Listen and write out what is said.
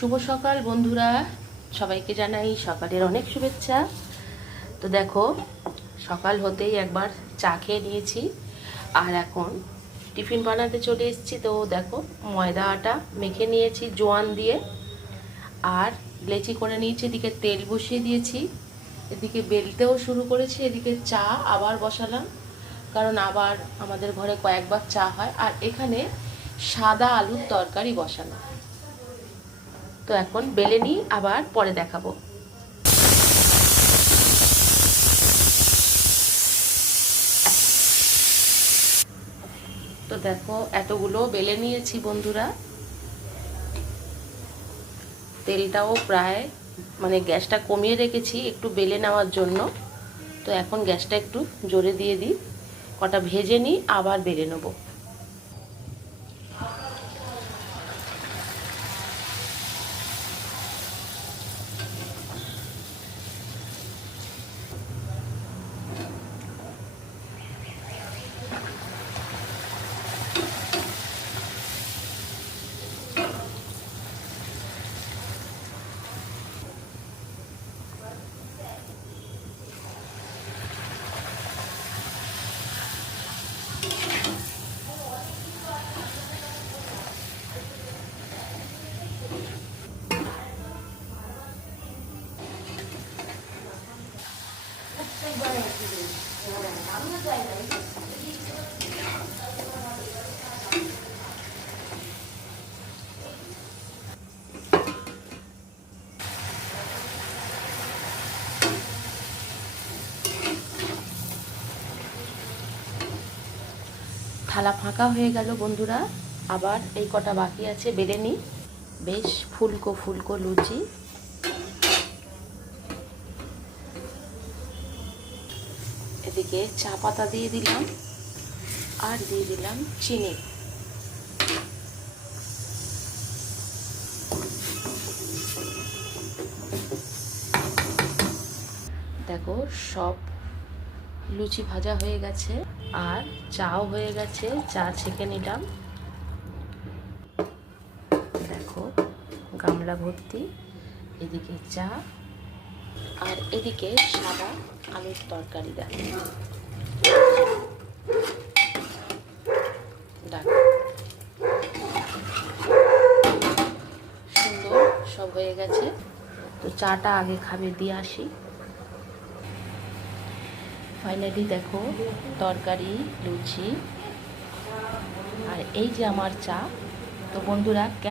শুভ সকাল বন্ধুরা, সবাইকে জানাই সকালের অনেক শুভেচ্ছা। তো দেখো, সকাল হতেই একবার চা খেয়ে নিয়েছি আর এখন টিফিন বানাতে চলে এসেছি। তো দেখো, ময়দা আটা মেখে নিয়েছি জোয়ান দিয়ে আর লেচি করে নিয়েছি। এদিকে তেল বসিয়ে দিয়েছি, এদিকে বেলতেও শুরু করেছি, এদিকে চা আবার বসালাম, কারণ আবার আমাদের ঘরে কয়েকবার চা হয়। আর এখানে সাদা আলুর তরকারি বসানো। তো এখন বেলে নিই, আবার পরে দেখাবো। তো দেখো, এতগুলো বেলে নিয়েছি বন্ধুরা। তেলটাও প্রায় গ্যাসটা কমিয়ে রেখেছি একটু বেলে নেওয়ার জন্য। তো এখন গ্যাসটা একটু জোরে দিয়ে দিই, কটা ভেজে নিই, আবার বেলে নেবো। থালা ফাঁকা হয়ে গেল বন্ধুরা, আবার এই কটা বাকি আছে, বেলে নিই। বেশ ফুলকো ফুলকো লুচি। এদিকে চা পাতা দিয়ে দিলাম আর দিয়ে দিলাম চিনি। দেখো, সব লুচি ভাজা হয়ে গেছে আর চাও হয়ে গেছে, চা ছেঁকে নিলাম। দেখো, গামলা ভর্তি, এদিকে চা আর এদিকে সাদা আলুর তরকারি। দেখো, সুন্দর সব হয়ে গেছে। তো চাটা আগে খাবে, দিয়ে আসি। ফাইনালি দেখো, তরকারি, লুচি আর এই যে আমার চা। তো বন্ধুরা,